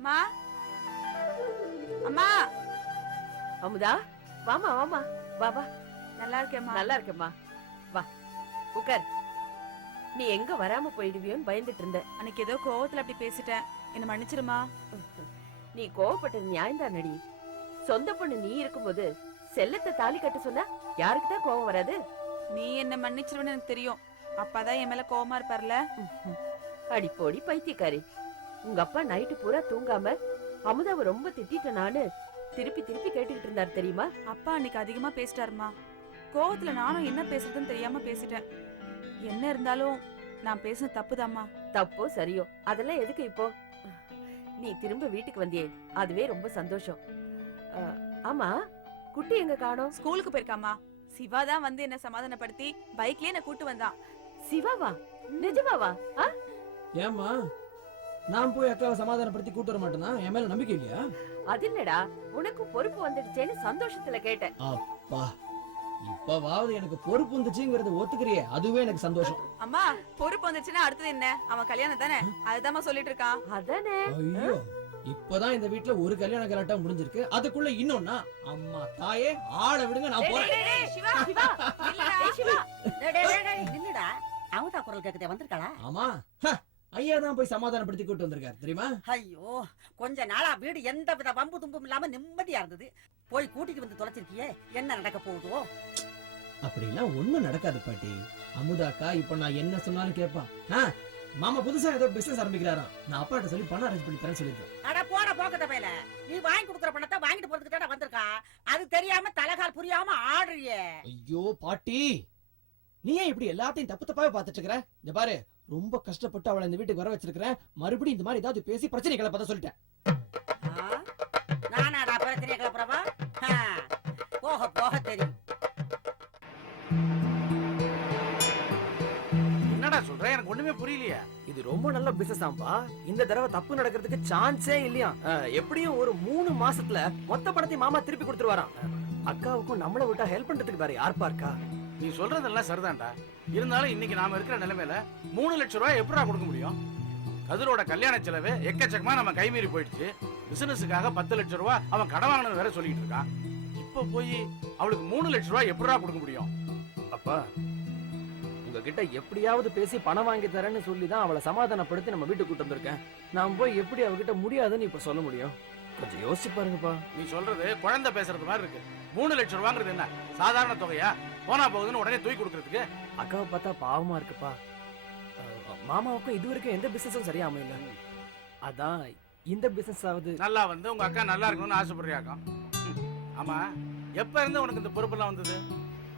அம்மா? அம்மா? அமுதா வாமா வாமா வா வா. நல்லா இருக்கேம்மா நல்லா இருக்கேம்மா வா உக்கார். நீ எங்க வராம போயிடுவியோன்னு பயந்துட்டு இருந்த. அன்னைக்கு ஏதோ கோவத்துல அப்படி பேசிட்டேன். என்ன மன்னிச்சிருமா? நீ கோவப்பட்டது நியாயம்தான் நடி. சொந்த பொண்ணு நீ இருக்கும்போது செல்லத்தை தாலி கட்ட சொன்னா யாருக்கு தான் கோவம் வராது? நீ என்ன மன்னிச்சிருவன்னு எனக்கு தெரியும். அப்பாதான் என் மேல கோவமா இருப்பார்ல. அடி பைத்தியக்காரி. உங்க அப்பா நைட்டு பூரா தூங்காம அமுதாவை ரொம்ப திட்டிட்டனான்னு திருப்பி திருப்பி கேட்டுக்கிட்டு இருந்தாரு தெரியுமா? அப்பா அன்னைக்கு அதிகமா பேசிட்டாருமா. கோவத்துல நானும் என்ன பேசுறதுன்னு தெரியாம பேசிட்டேன். என்ன இருந்தாலும் நான் பேசுன தப்புதாம்மா. தப்போ சரியோ? அதெல்லாம் எதுக்கு இப்போ? நீ திரும்ப வீட்டுக்கு வந்தியே அதுவே ரொம்ப சந்தோஷம். ஆமா குட்டி எங்க காணோம்? ஸ்கூலுக்கு போயிருக்காமா சிவா தான் வந்து என்ன சமாதானப்படுத்தி பைக்லயே என்ன கூட்டு வந்தான். சிவாவா? நிஜமாவா? ஆ? நான் போய் அக்காவை சமாதானப்படுத்தி கூட்டு வர மாட்டேனா? என் மேல நம்பிக்கை இல்லையா? அது இல்லடா. உனக்கும் பொறுப்பு வந்துடுச்சேன்னு சந்தோஷத்துல கேட்டேன். அப்பா இப்பவாவது எனக்கு பொறுப்பு வந்துச்சுங்கிறத ஒத்துக்கிறியே. அதுவே எனக்கு சந்தோஷம். அம்மா பொறுப்பு வந்துச்சுன்னா அடுத்தது என்ன? அவன் கல்யாணம் தானே? அதுதாம்மா சொல்லிட்டு இருக்கான். அதானே? ஐயோ இப்பதான் இந்த வீட்ல ஒரு கல்யாண கலாட்டா முடிஞ்சிருக்கு. அதுக்குள்ள இன்னொன்னா அம்மா தாயே ஆள விடுங்க நான் போறேன். சிவா ஆமா. ஹ, ஐயா தான் போய் சமாதானப்படுத்தி கூட்டு வந்திருக்காரு தெரியுமா? ஐயோ கொஞ்ச நாளா வீடு எந்த வித வம்பு தும்பும் இல்லாம நிம்மதியா இருந்தது. போய் கூட்டிட்டு வந்து தொலைச்சிருக்கியே என்ன நடக்க போகுதோ? அப்படிலாம் ஒண்ணும் நடக்காது பாட்டி. அமுதாக்கா இப்ப நான் என்ன சொன்னாலும் கேட்பா மாமா புதுசா ஏதோ பிசினஸ் ஆரம்பிக்கிறாராம். நான் அப்பாட்ட சொல்லி பணம் அரேஞ்ச் பண்ணி தரேன் சொல்லிருக்கேன் அட போட போக்கத பையல. நீ வாங்கி கொடுக்குற பணத்தை வாங்கிட்டு போறதுக்கு தானே வந்திருக்கா? அது தெரியாம தலகால் புரியாம ஆடுறியே. ஐயோ பாட்டி. நீ ஏன் இப்படி எல்லாத்தையும் தப்பு தப்பாவே பார்த்துட்டு இருக்கிற? இந்த பாரு ரொம்ப கஷ்டப்பட்டு அவளை இந்த வீட்டுக்கு வர வச்சிருக்கிறேன். மறுபடியும் இந்த மாதிரி ஏதாவது பேசி பிரச்சனை கிளப்பத சொல்லிட்டேன். ஆ? நானாடா பிரச்சனை கிளப்புறவா போக போக தெரியும். என்னடா சொல்ற? எனக்கு ஒண்ணுமே புரியலையே. இது ரொம்ப நல்ல பிசினஸ் ஆம்பா. இந்த தடவை தப்பு நடக்கிறதுக்கு சான்ஸே இல்லையா? அஹ், எப்படியும் ஒரு மூணு மாசத்துல மொத்த பணத்தையும் மாமா திருப்பி கொடுத்துருவாராம். அக்காவுக்கும் நம்மள விட்டா ஹெல்ப் பண்றதுக்கு வேற யாருப்பா இருக்கா நீ சொல்றதெல்லாம் சரிதான்டா. இருந்தாலும் இன்னைக்கு நாம இருக்கிற நிலைமையில மூணு லட்சம் ரூபாய் எப்படா கொடுக்க முடியும்? கதிரோட கல்யாண செலவு எக்கச்சக்கமா நம்ம கைமீறி போயிடுச்சு. பிசினஸுக்காக பத்து லட்சம் ரூபாய் அவன் கடன் வாங்கினது வேற சொல்லிட்டு இருக்கான். இப்ப போய் அவளுக்கு மூணு லட்சம் ரூபாய் எப்படா கொடுக்க முடியும்? அப்பா உங்ககிட்ட எப்படியாவது பேசி பணம் வாங்கி தரேன்னு சொல்லி தான் அவளை சமாதானப்படுத்தி நம்ம வீட்டுக்கு கூட்டு வந்திருக்கேன். நான் போய் எப்படி அவகிட்ட முடியாதுன்னு இப்ப சொல்ல முடியும்? கொஞ்சம் யோசிச்சு பாருங்கப்பா. நீ சொல்றது குழந்தை பேசுறது மாதிரி இருக்கு. மூணு லட்சம் ரூபாங்கிறது என்ன? சாதாரண தொகையா? போனா போகுதுன்னு உடனே தூக்கி கொடுக்கறதுக்கு? அக்காவை பார்த்தா பாவமா இருக்குப்பா. அஹ், மாமாவுக்கும் இது வரைக்கும் எந்த பிசினஸும் சரியா அமையல அதான் இந்த பிசினஸ் ஆகுது நல்லா வந்து உங்க அக்கா நல்லா இருக்கணும்னு ஆசைப்படுறியாக்கம் ம். ஆமா. எப்ப இருந்து உனக்கு இந்த பொறுப்பெல்லாம் வந்தது?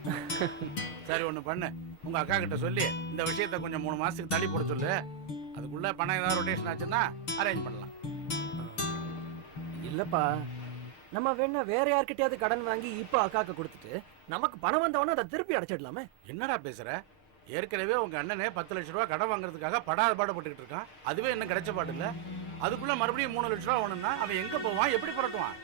சரி ஒண்ணு பண்ணு. உங்க அக்கா கிட்ட சொல்லி இந்த விஷயத்த கொஞ்சம் மூணு மாசத்துக்கு தள்ளி போட சொல்லு. அதுக்குள்ள பணம் ஏதாவது ரொட்டேஷன் ஆச்சுன்னா அரேஞ்ச் பண்ணலாம். இல்லப்பா. நம்ம வேணா வேற யார்கிட்டயாவது கடன் வாங்கி இப்போ அக்காக்கு கொடுத்துட்டு நமக்கு பணம் வந்தவொடனே அதை திருப்பி அடைச்சிடலாமே. என்னடா பேசுற? ஏற்கனவே உங்க அண்ணனே பத்து லட்ச ரூபா கடன் வாங்குறதுக்காக படாத பாடுபட்டுக்கிட்டு இருக்கான். அதுவே இன்னும் கிடைச்ச பாடு இல்ல. அதுக்குள்ள மறுபடியும் மூணு லட்ச ரூபா வேணும்னா அவன் எங்க போவான்? எப்படி புரட்டுவான்?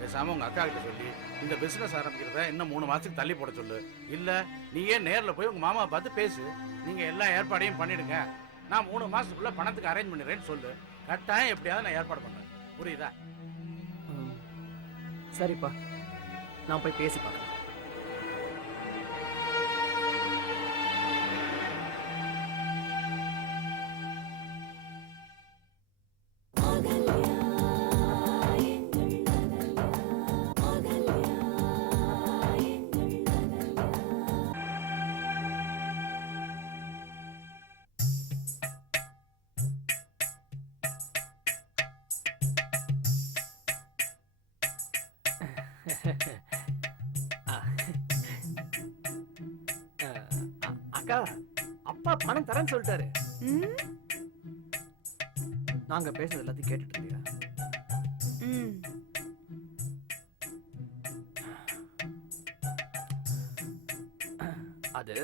பேசாம உங்க அக்கா கிட்ட சொல்லி இந்த பிசினஸ் ஆரம்பிக்கிறத இன்னும் மூணு மாசத்துக்கு தள்ளி போட சொல்லு. இல்ல நீயே நேர்ல போய் உங்க மாமாவை பார்த்து பேசு. நீங்க எல்லா ஏற்பாடையும் பண்ணிடுங்க. நான் மூணு மாசத்துக்குள்ள பணத்துக்கு அரேஞ்ச் பண்ணிடுறேன்னு சொல்லு. கட்டாயம் எப்படியாவது நான் ஏற்பாடு பண்றேன். புரியுதா? ம். சரிப்பா. நான் போய் பேசி பார்க்கறேன். அஹ், அக்கா அப்பா பணம் தரேன்னு சொல்லிட்டாரு. நாங்க பேசுறது எல்லாத்தையும் கேட்டுட்டு இருந்தியா. அது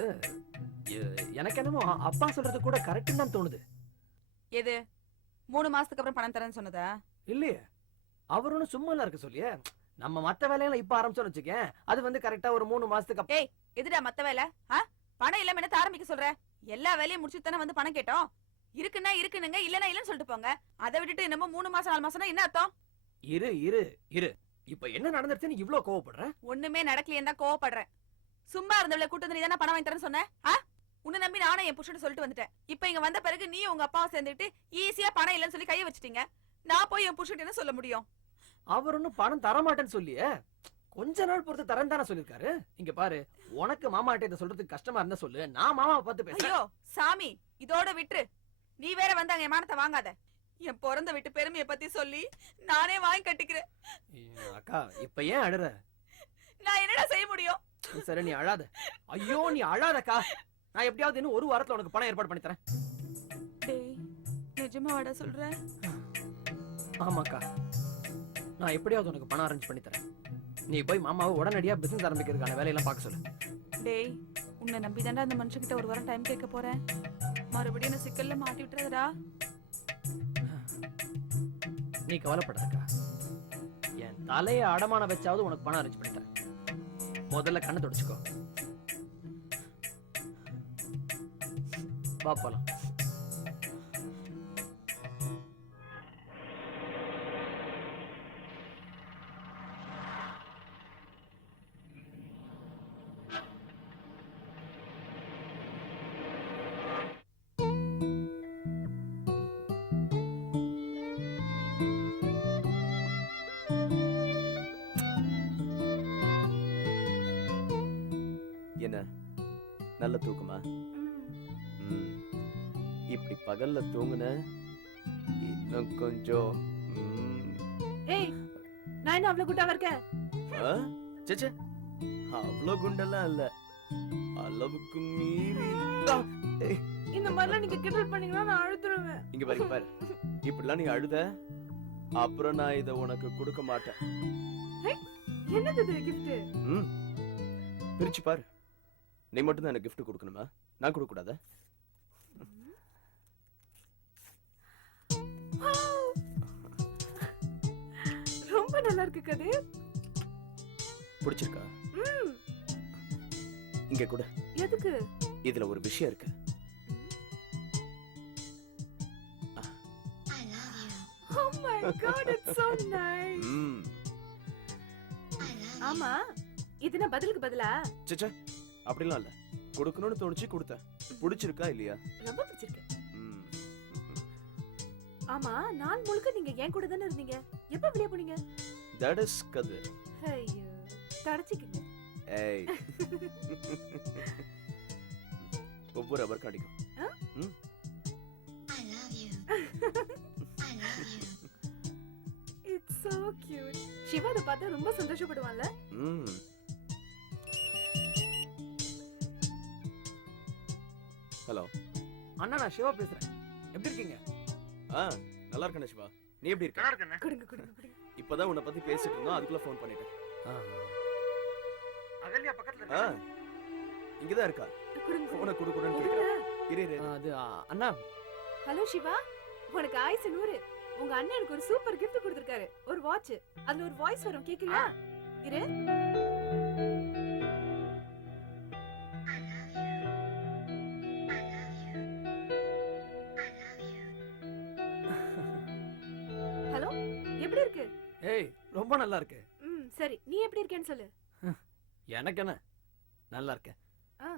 எனக்கு என்னமோ அப்பா சொல்றது கூட கரெக்ட் தான் தோணுது. எது? மூணு மாசத்துக்கு அப்புறம் பணம் தரேன்னு சொன்னதா? இல்லையே. அவர் ஒன்றும் சும்மா இருக்க சொல்லியே. நம்ம மத்த வேலையெல்லாம் இப்ப ஆரம்பிச்சோம்னு வச்சுக்கேன். அது வந்து கரெக்டா ஒரு மூணு மாசத்துக்கு ஏய் எதுடா மத்த வேலை? ஆ? பணம் இல்லாம என்ன ஆரம்பிக்க சொல்ற? எல்லா வேலையும் முடிச்சுட்டு தானே வந்து பணம் கேட்டோம்? இருக்குன்னா இருக்குனுங்க இல்லனா இல்லன்னு சொல்லிட்டு போங்க. அதை விட்டுட்டு என்னமோ மூணு மாசம் நாலு மாசம்னா என்ன அர்த்தம்? இரு இரு இரு. இப்ப என்ன நடந்துருச்சுன்னு இவ்ளோ கோவப்படுற? ஒண்ணுமே நடக்கலையே தான் கோவப்படுறேன். சும்மா இருந்தவளை கூட்டு வந்து நீ பணம் வாங்கி தரேன்னு சொன்ன? உன்னை நம்பி நானும் என் புருஷன் சொல்லிட்டு வந்துட்டேன். இப்போ இங்க வந்த பிறகு நீ உங்க அப்பாவும் சேர்ந்துட்டு ஈஸியா பணம் இல்லைன்னு சொல்லி கையை வச்சிட்டீங்க. நான் போய் என் புருஷன் என்ன சொல்ல முடியும்? அவர் ஒன்னும் பணம் தர மாட்டேன்னு சொல்லியே. கொஞ்ச நாள் பொறுத்து தரேன் தானே சொல்லிருக்காரு இங்க பாரு உனக்கு மாமா கிட்ட இதை சொல்றதுக்கு கஷ்டமா இருந்தா சொல்லு. நான் மாமாவை பார்த்து பேசுறேன். ஐயோ சாமி இதோட விட்டுரு. நீ வேற வந்து அங்க என் மானத்தை வாங்காத. என் பிறந்த வீட்டு பெருமையை பத்தி சொல்லி நானே வாங்கி கட்டிக்கிறேன். ஐயோ, அக்கா இப்ப ஏன் அழுற? நான் என்னடா செய்ய முடியும்? சரி நீ அழாத. ஐயோ நீ அழாதக்கா நான் எப்படியாவது இன்னும் ஒரு வாரத்துல உனக்கு பணம் ஏற்பாடு பண்ணி தரேன். டேய் நிஜமாவாடா சொல்ற? ஆமாக்கா. நான் எப்படியாவது உனக்கு பணம் அரேஞ்ச் பண்ணி நீ போய் மாமாவை உடனடியா பிசினஸ் ஆரம்பிக்கிறதுக்கான வேலையெல்லாம் பார்க்க சொல்லு. டேய் உன்னை நம்பி தாண்டா அந்த மனுஷன்கிட்ட ஒரு வாரம் டைம் கேட்க போறேன். மறுபடியும் என்ன சிக்கல்ல மாட்டி விட்டுறதுடா. நீ கவலைப்படாதக்கா. என் தலையை அடமான வச்சாவது உனக்கு பணம் அரேஞ்ச் பண்ணி தரேன் முதல்ல கண்ணை தொடச்சுக்கோ. வா போலாம். பகல்ல தூங்குன? இன்னும் கொஞ்சம் ஏய் நான் என்ன அவ்வளவு குட்டாவா இருக்கேன் ஆ? ச்சே அவ்வளோ குண்டெல்லாம் இல்ல. அளவுக்கு மீறி இந்த மாதிரிலாம் நீங்க கிண்டல் பண்ணீங்கன்னா நான் அழுதுருவேன். இங்க பாரு இங்க பாரு. இப்படிலாம் நீ அழுத? அப்புறம் நான் இதை உனக்கு கொடுக்க மாட்டேன். என்னது இது கிஃப்ட் ம். பிரிச்சு பாரு. நீ மட்டும் தான் எனக்கு gift கொடுக்கணுமா? நான் கொடுக்க கூடாதா ரொம்ப நல்லா இருக்கு கது. பிடிச்சிருக்கா? இங்க கூட. எதுக்கு? இதுல ஒரு விஷயம் இருக்கு. Oh my god, it's so nice. ம். ஆமா இது நான் பதிலுக்கு பதிலா? ச்சே. அப்படிலாம் இல்ல. கொடுக்கணும்னு தோணுச்சு கொடுத்தேன். பிடிச்சிருக்கா இல்லையா? ரொம்ப பிடிச்சிருக்கு. ஆமா நாள் முழுக்க நீங்க ஏன் கூட தானே இருந்தீங்க. எப்ப வெளிய போனீங்க? தட் இஸ் கது. ஐயோ தடச்சிக்கங்க. ஏய். ஒவ்வொரு ரப்பர் காடிக்கும். ஆ? ம்? It's so cute. சிவா அதை பார்த்தா ரொம்ப சந்தோஷப்படுவான்ல? ம். ஹலோ அண்ணா நான் சிவா பேசுறேன். எப்படி இருக்கீங்க? ஆ நல்லா இருக்கேன் சிவா நீ எப்படி இருக்க? கொடுங்க கொடுங்க கொடுங்க. இப்பதான் உன்னை பத்தி பேசிட்டு இருந்தோம் அதுக்குள்ள ஃபோன் பண்ணிட்டேன். அகல்யா பக்கத்துல ஆ இங்கதான் இருக்கா? கொடுங்க போனை குடு குடுன்னு. கேக்குறேன் இரு இரு. அது அண்ணா. ஹலோ சிவா உனக்கு ஆயுசு நூறு. உங்க அண்ணன் எனக்கு ஒரு சூப்பர் gift கொடுத்திருக்காரு. ஒரு வாட்ச் அதுல ஒரு வாய்ஸ் வரும் கேக்குறியா? இரு. எப்படி இருக்கு? ஏய் ரொம்ப நல்லா இருக்கு. ம் சரி. நீ எப்படி இருக்கேன்னு சொல்லு. எனக்கு என்ன நல்லா இருக்கேன். ஆ.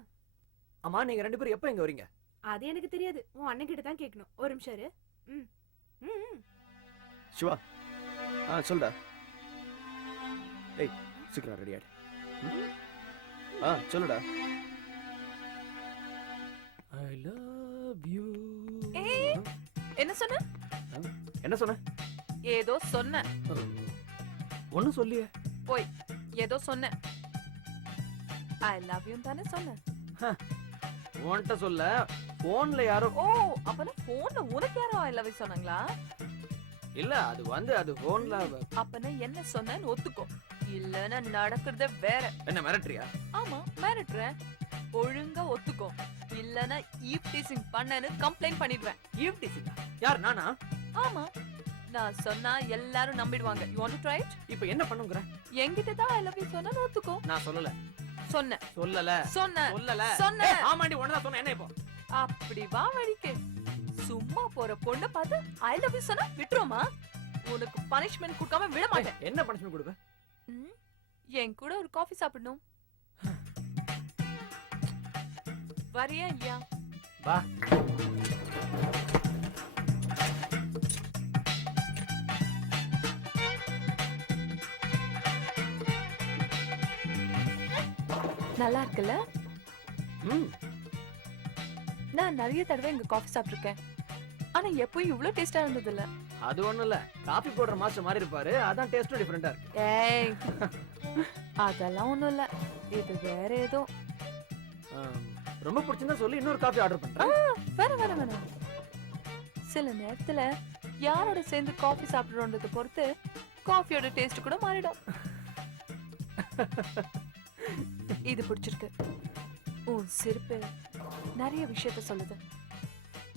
அம்மா நீங்க ரெண்டு பேரும் எப்போ இங்க வரீங்க? அது எனக்கு தெரியாது. உன் அண்ணன் கிட்ட தான் கேட்கணும் ஒரு நிமிஷம் இரு. ம். ம், சிவா ஆ சொல்டா. ஏய் சீக்கிரம் ரெடி ஆயிடு. ம்? ஆ சொல்லுடா. ஐ லவ் யூ ஏய். என்ன சொன்ன? என்ன சொன்ன? ஏதோ சொன்ன. ஒன்னும் சொல்லியே. ஏதோ சொன்ன. ஐ லவ் யூ தானே சொன்ன. உன்கிட்ட சொல்ல போன்ல யாரோ ஓ அப்பனா போன்ல உனக்கு யாரோ ஐ லவ் யூ சொன்னாங்களா? இல்ல அது வந்து அது போன்ல அப்பனா என்ன சொன்னேன்னு ஒத்துக்கோ. இல்லன்னா நடக்கிறத வேற. என்ன மிரட்டுறியா? ஆமா மிரட்டுறேன். ஒழுங்கா ஒத்துக்கோ. இல்லனா ஈவ் டீசிங் பண்ணேன்னு கம்ப்ளைண்ட் பண்ணிடுவேன். ஈவ் டீசிங்கா? யார் நானா? ஆமா. நான் சொன்னா எல்லாரும் நம்பிடுவாங்க. You want to try it இப்போ என்ன பண்ணுங்கற? என்கிட்ட தான் ஐ லவ் யூ சொன்னா ஒத்துக்கோ நான் சொல்லல. சொன்னேன். சொல்லல. சொன்னேன். சொல்லல. சொன்னேன். ஏய், ஆமாண்டி ஒன்னதான் சொன்ன என்ன இப்போ? அப்படி வா வழிக்கு. சும்மா போற பொண்ணை பார்த்து ஐ லவ் யூ சொன்னா விட்டுருமா உனக்கு பனிஷ்மெண்ட் கொடுக்காம விட மாட்டேன். என்ன பனிஷ்மெண்ட் கொடுப்ப? என் கூட ஒரு காஃபி சாப்பிடணும். வரியா இல்லையா? வா. நல்லா இருக்குல்ல ம். நான் நிறைய தடவை இங்க காஃபி சாப்பிட்டிருக்கேன். ஆனா எப்பவும் இவ்ளோ டேஸ்டா இருந்தது இல்ல அது ஒண்ணும் இல்ல. காபி போடுற மாஸ்டர் மாதிரி இருப்பாரு. அதான் டேஸ்டும் டிஃபரெண்டா இருக்கு. ஏய். அதெல்லாம் ஒண்ணும் இல்ல. இது வேற ஏதோ. ரொம்ப பிடிச்சிருந்தா சொல்லி இன்னொரு காபி ஆர்டர் பண்றேன். வேற வேற வேற சில நேரத்துல யாரோட சேர்ந்து காஃபி சாப்பிடுறோன்றத பொறுத்து காஃபியோட டேஸ்ட் கூட மாறிடும். இது பிடிச்சிருக்கு. உன் சிரிப்பு நிறைய விஷயத்த சொல்லுது.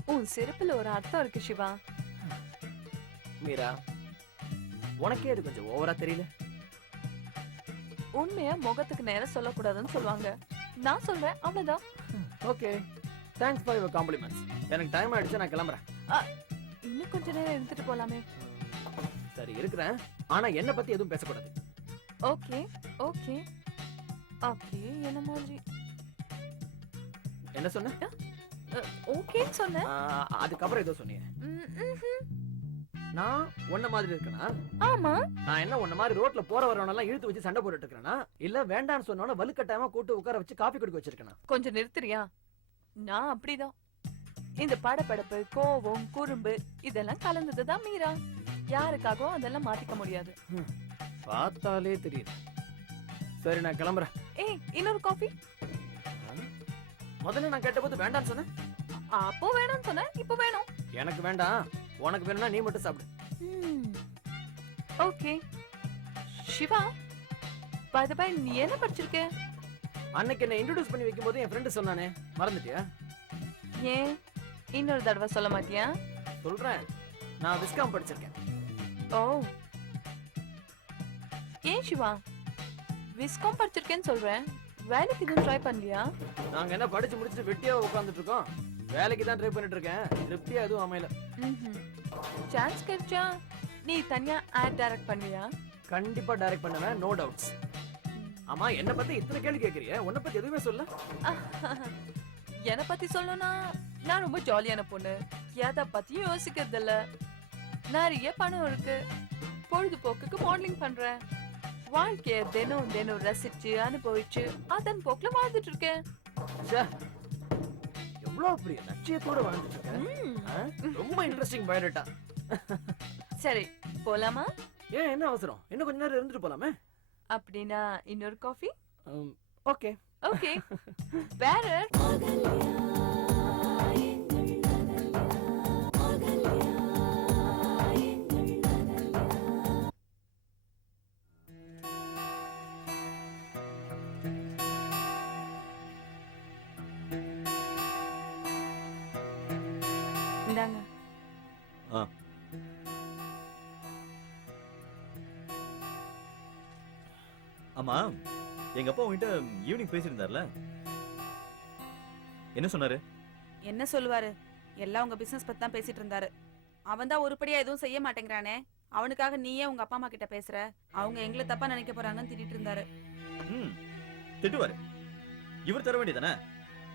உன் சிரிப்புல ஒரு அர்த்தம் இருக்கு சிவா. மீரா உனக்கே இது கொஞ்சம் ஓவரா தெரியல? உண்மைய முகத்துக்கு நேரம் சொல்லக்கூடாதுன்னு சொல்லுவாங்க. நான் சொல்றேன் அவ்வளவுதான். Okay. Thanks for your compliments எனக்கு டைம் ஆயிடுச்சு நான் கிளம்புறேன். இன்னும் கொஞ்ச நேரம் இருந்துட்டு போலாமே. சரி இருக்கிறேன். ஆனா என்ன பத்தி எதுவும் பேசக்கூடாது. Okay okay. அப்படியே என்ன மாதிரி? என்ன சொன்ன? ஓகேன்னு சொன்னேன் அதுக்கப்புறம் ஏதோ சொன்னீங்க. நான் உன்ன மாதிரி இருக்கேனா? ஆமா. நான் என்ன உன்ன மாதிரி ரோட்ல போற வரவனெல்லாம் இழுத்து வச்சு சண்டை போட்டுட்டு இருக்கேனா இல்ல வேண்டாம்னு சொன்னவன வலுக்கட்டாயமா கூட்டு உட்கார வச்சு காபி குடிக்க வச்சிருக்கேனா? கொஞ்சம் நிறுத்துறியா? நான் அப்படிதான். இந்த படபடப்பு கோவம் குறும்பு இதெல்லாம் கலந்ததுதான் மீரா. யாருக்காகவும் அதெல்லாம் மாத்திக்க முடியாது. பார்த்தாலே தெரியுது. சரி நான் கிளம்புறேன். ஏய் இன்னொரு காஃபி முதல்ல நான் கேட்டபோது வேண்டாம்னு சொன்னேன். அப்போ வேணும்னு சொன்னேன் இப்போ வேணும். எனக்கு வேண்டாம். உனக்கு வேணும்னா நீ மட்டும் சாப்பிடு. Okay. Shiva by the by நீ என்ன படிச்சிருக்க? அன்னைக்கு என்ன இன்ட்ரோடியூஸ் பண்ணி வைக்கும்போது என் ஃப்ரெண்டு சொன்னானே மறந்துட்டியா? ஏன்? இன்னொரு தடவை சொல்ல மாட்டியா? சொல்றேன். நான் விஸ்காம் படிச்சிருக்கேன். ஓ. ஏன் சிவா? விஸ்காம் படிச்சிருக்கேன்னு சொல்றேன். வேலைக்கு எதுவும் ட்ரை பண்ணலையா? நாங்க என்ன படிச்சு முடிச்சுட்டு வெட்டியா உட்கார்ந்துட்டு இருக்கோம். வேலைக்கு தான் ட்ரை பண்ணிட்டு இருக்கேன். திருப்தியா எதுவும் அமையல. சான்ஸ் கிடைச்சா நீ தனியா ஆட் டைரக்ட் பண்ணுவியா கண்டிப்பா டைரக்ட் பண்ணுவேன் நோ டவுட்ஸ் ஆமா என்ன பத்தி இத்தனை கேள்வி கேக்குறிய? உன்னை பத்தி எதுவுமே சொல்ல என்னை பத்தி சொல்லணும்னா நான் ரொம்ப ஜாலியான பொண்ணு. எதை பத்தியும் யோசிக்கிறது இல்ல நிறைய பணம் இருக்கு. பொழுதுபோக்குக்கு மாடலிங் பண்றேன். வாழ்க்கைய தினம் தினம் ரசிச்சு அனுபவிச்சு அதன் போக்குல வாழ்ந்துட்டு இருக்கேன். எவ்வளவு பெரிய லட்சியத்தோட வாழ்ந்துட்டு இருக்க ம். ஆ? ரொம்ப இன்ட்ரெஸ்டிங் பயோடேட்டா சரி போலாமா? ஏன் என்ன அவசரம்? இன்னும் கொஞ்ச நேரம் இருந்துட்டு போலாமே? அப்படின்னா இன்னொரு காஃபி ஓகே ஓகே வேற? ஆமா. எங்க அப்பா உன்கிட்ட ஈவினிங் பேசியிருந்தார்ல? என்ன சொன்னாரு? என்ன சொல்லுவாரு? எல்லாம் உங்க பிசினஸ் பத்தி தான் பேசிட்டு இருந்தாரு. அவன் தான் உருப்படியா எதுவும் செய்ய மாட்டேங்கிறானே. அவனுக்காக நீயே உங்க அப்பா அம்மா கிட்ட பேசுற. அவங்க எங்களை தப்பா நினைக்க போறாங்கன்னு திட்டிட்டு இருந்தாரு. ம். திட்டுவாரு. இவர் தர வேண்டியதானே?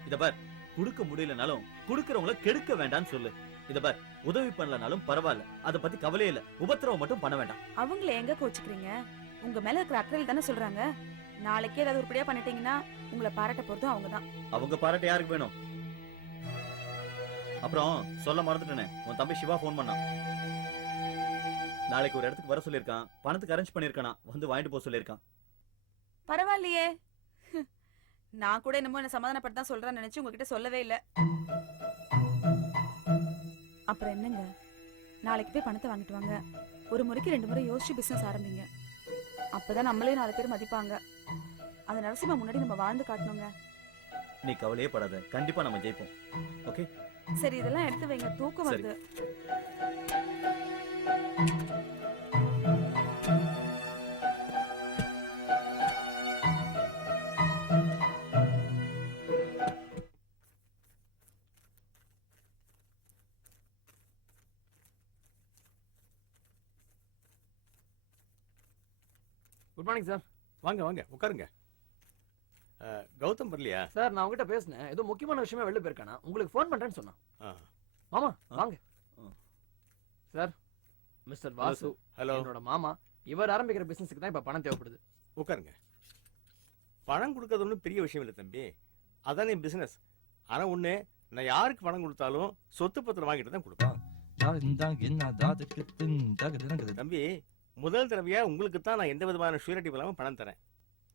இத பார். கொடுக்க முடியலனாலும் கொடுக்கறவங்கள கெடுக்க வேண்டாம்னு சொல்லு. இத பார். உதவி பண்ணலனாலும் பரவாயில்ல. அத பத்தி கவலையே இல்ல. உபத்திரவம் மட்டும் பண்ண வேண்டாம். அவங்கள எங்க கோச்சுக்கிறீங்க? உங்க மேல இருக்கிற அக்கறையில் தானே சொல்றாங்க? நாளைக்கே ஏதாவது உருப்படியா பண்ணிட்டீங்கன்னா உங்களை பாராட்ட போறதும் அவங்க தான் அவங்க பாராட்டு யாருக்கு வேணும்? அப்புறம் சொல்ல மறந்துட்டேனே உன் தம்பி சிவா ஃபோன் பண்ணான். நாளைக்கு ஒரு இடத்துக்கு வர சொல்லியிருக்கான். பணத்துக்கு அரேஞ்ச் பண்ணிருக்கானா வந்து வாங்கிட்டு போக சொல்லியிருக்கான். பரவாயில்லையே. நான் கூட என்னமோ என்ன சமாதானப்பட்டு தான் சொல்றேன்னு நினைச்சு உங்ககிட்ட சொல்லவே இல்ல. அப்புறம் என்னங்க? நாளைக்கு போய் பணத்தை வாங்கிட்டு வாங்க. ஒரு முறைக்கு ரெண்டு முறை யோசிச்சு பிசினஸ் ஆரம்பிங்க. அப்பதான் நம்மளையும் நாலு பேர் மதிப்பாங்க. அந்த நரசிம்மா முன்னாடி நம்ம வாழ்ந்து காட்டணுங்க. நீ கவலையே படாத. கண்டிப்பா நம்ம ஜெயிப்போம். ஓகே சரி இதெல்லாம் எடுத்து வைங்க. தூக்கம். வருது. குட் மார்னிங் சார் வாங்க வாங்க உட்காருங்க. கௌதம் வரலையா? சார் நான் உங்ககிட்ட பேசினேன். ஏதோ முக்கியமான விஷயமா வெளில போயிருக்கானா? உங்களுக்கு ஃபோன் பண்றேன்னு சொன்னான். ஆ. மாமா. வாங்க. சார் மிஸ்டர் வாசு ஹலோ என்னோட மாமா இவர் ஆரம்பிக்கிற பிசினஸ்க்கு தான் இப்ப பணம் தேவைப்படுது. உட்காருங்க. பணம் கொடுக்கறது ஒன்றும் பெரிய விஷயம் இல்லை தம்பி. அதானே பிசினஸ் ஆனா ஒண்ணு நான் யாருக்கு பணம் கொடுத்தாலும் சொத்து பத்திரம் வாங்கிட்டு தான் கொடுப்பேன். தம்பி முதல் தடவையா உங்களுக்கு தான் நான் எந்த விதமான ஷூரிட்டி இல்லாம பணம் தரேன்.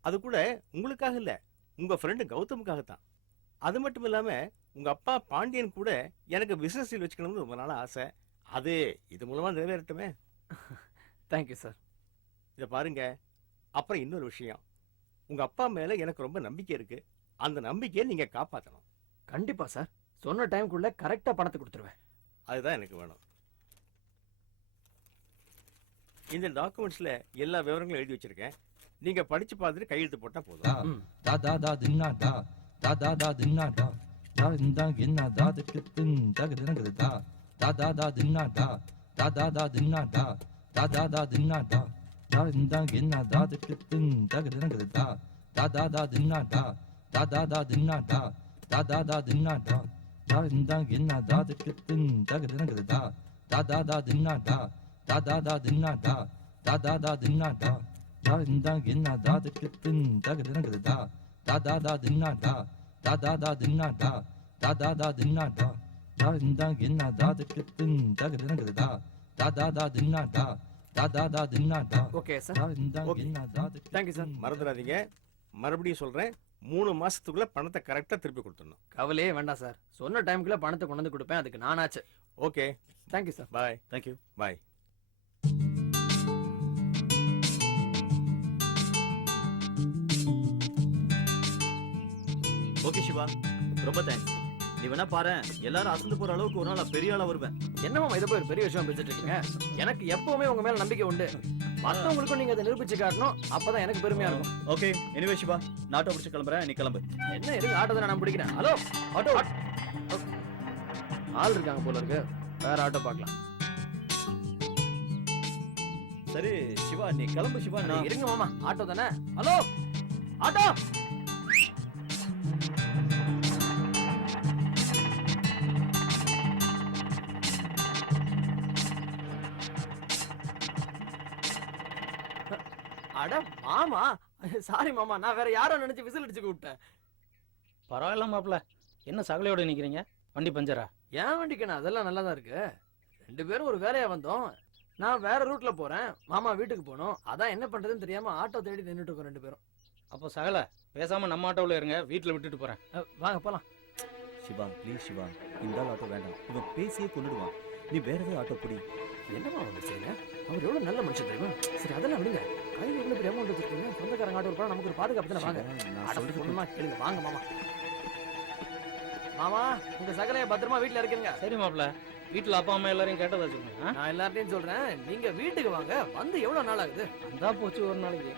அது கூட உங்களுக்காக இல்ல உங்க ஃப்ரெண்டு கௌதமுக்காக தான் அது மட்டும் இல்லாம உங்க அப்பா பாண்டியன் கூட எனக்கு பிசினஸ் டீல் வச்சுக்கணும்னு ரொம்ப நாள் ஆசை. அது இது மூலமா நிறைவேறட்டுமே. தேங்க்யூ சார் இதை பாருங்க. அப்புறம் இன்னொரு விஷயம். உங்க அப்பா மேல எனக்கு ரொம்ப நம்பிக்கை இருக்கு. அந்த நம்பிக்கையை நீங்க காப்பாத்தணும். கண்டிப்பா சார் சொன்ன டைம்க்குள்ள கரெக்டா பணத்தை கொடுத்துருவேன். அதுதான் எனக்கு வேணும். இந்த டாக்குமெண்ட்ஸ்ல எல்லா விவரங்களும் எழுதி வச்சிருக்கேன் நீங்க படிச்சு பார்த்துட்டு கையெழுத்து போட்டா போதும் தா தா தா தின்னா தா தா தா தா தா இந்தா என்ன தா திக்கு தின் தக தினகுது தா தா தா தா தின்னா தா தா தா தா தா தா தா தா தா இந்தா என்ன தா திக்கு தின் தக தினகுது தா தா தா தா தின்னா தா தா தா தா தின்னா தா தா தா தா தா இந்தா என்ன தா திக்கு தின் தக தினகுது தா தா தா தா தின்னா da da da dinna da da da da dinna da da da da dinna da da da ginna da da kittin da ga dinna da da da da dinna da da da da dinna da da da da dinna da da da ginna da da kittin da ga dinna da da da da dinna da da da da dinna da okay sir da da Okay. ginna da da Thank you, sir. மறந்துடாதீங்க மறுபடியும் சொல்றேன் மூணு மாசத்துக்குள்ள பணத்தை கரெக்டா திருப்பி கொடுத்துடணும் கவலையே வேண்டாம் சார் சொன்ன டைம்க்குள்ள பணத்தை கொண்டு வந்து கொடுப்பேன் அதுக்கு நானாச்சு okay thank you sir bye thank you bye okay Shiva. ரொம்ப தேங்க்ஸ் நீ வேணா பாரு எல்லாரும் அசந்து போற அளவுக்கு ஒரு நாள் பெரிய ஆளா வருவேன். என்ன மாமா இதை போய் ஒரு பெரிய விஷயம் பேசிட்டு இருக்கீங்க? எனக்கு எப்பவுமே உங்க மேல நம்பிக்கை உண்டு. மத்தவங்களுக்கும் நீங்க அதை நிரூபிச்சு காட்டணும். அப்பதான் எனக்கு பெருமையா இருக்கும். ஓகே எனிவே சிவா நான் ஆட்டோ பிடிச்சு கிளம்புறேன். நீ கிளம்பு. என்ன இருக்கு ஆட்டோ தான் நான் பிடிக்கிறேன்? Hello auto. ஆள் இருக்காங்க போல இருக்கு. வேற ஆட்டோ பார்க்கலாம். சரி சிவா நீ கிளம்பு சிவா நான் இருங்க மாமா ஆட்டோ தானே? Hello auto. அட மாமா. சாரி மாமா நான் வேற யாரோ நினைச்சு விசில் அடிச்சு கூப்பிட்டேன். பரவாயில்ல மாப்ள என்ன சகலையோட நிக்கிறீங்க? வண்டி பஞ்சரா? ஏன் வண்டிக்கண்ணா அதெல்லாம் நல்லா தான் இருக்கு. ரெண்டு பேரும் ஒரு வேலையா வந்தோம். நான் வேற ரூட்ல போறேன். மாமா வீட்டுக்கு போகணும். அதான் என்ன பண்றதுன்னு தெரியாம ஆட்டோ தேடி நின்னுட்டு இருக்கோம் ரெண்டு பேரும். அப்போ சகல பேசாம நம்ம ஆட்டோவில் இருங்க. வீட்டில் விட்டுட்டு போறேன். அஹ், வாங்க போலாம். சிவா ப்ளீஸ் சிவா இந்த ஆள் ஆட்டோ வேண்டாம். இவன் பேசியே கொண்டுடுவான் நீ வேற ஏதாவது ஆட்டோ பிடி. என்னமா வந்து செய்யுங்க அவர் எவ்வளவு நல்ல மனுஷன் தெரியுமா? சரி அதெல்லாம் விடுங்க. கையில் பெரிய அமௌண்ட் வச்சிருக்கீங்க? சொந்தக்காரங்க ஆட்டோ இருப்பா நமக்கு ஒரு பாதுகாப்பு தானே? வாங்க. நான் பொண்ணுமா கேளுங்க. வாங்க மாமா. மாமா உங்க சகலைய பத்திரமா வீட்டுல இருக்குங்க சரி மாப்ள வீட்டில் அப்பா அம்மா எல்லாரையும் கேட்டதா சொல்லுங்க நான் எல்லார்ட்டையும் சொல்றேன். நீங்க வீட்டுக்கு வாங்க. வந்து எவ்வளவு நாள் ஆகுது? அந்த போச்சு ஒரு நாளைக்கு.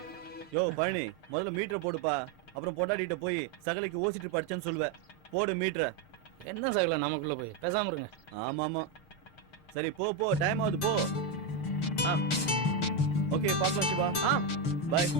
யோ பழனி முதல்ல மீட்டரை போடுப்பா. அப்புறம் பொண்டாட்டிட்ட போய் சகலைக்கு ஓசிட்டு படிச்சேன்னு சொல்லுவேன் போடு மீட்டரை என்ன சகல நமக்குள்ள போய்? பேசாம இருங்க. ஆமா ஆமா சரி போ போ. டைம் ஆகுது போ. ஆ. ஓகே பார்க்கலாம் சிவா ஆ. பாய்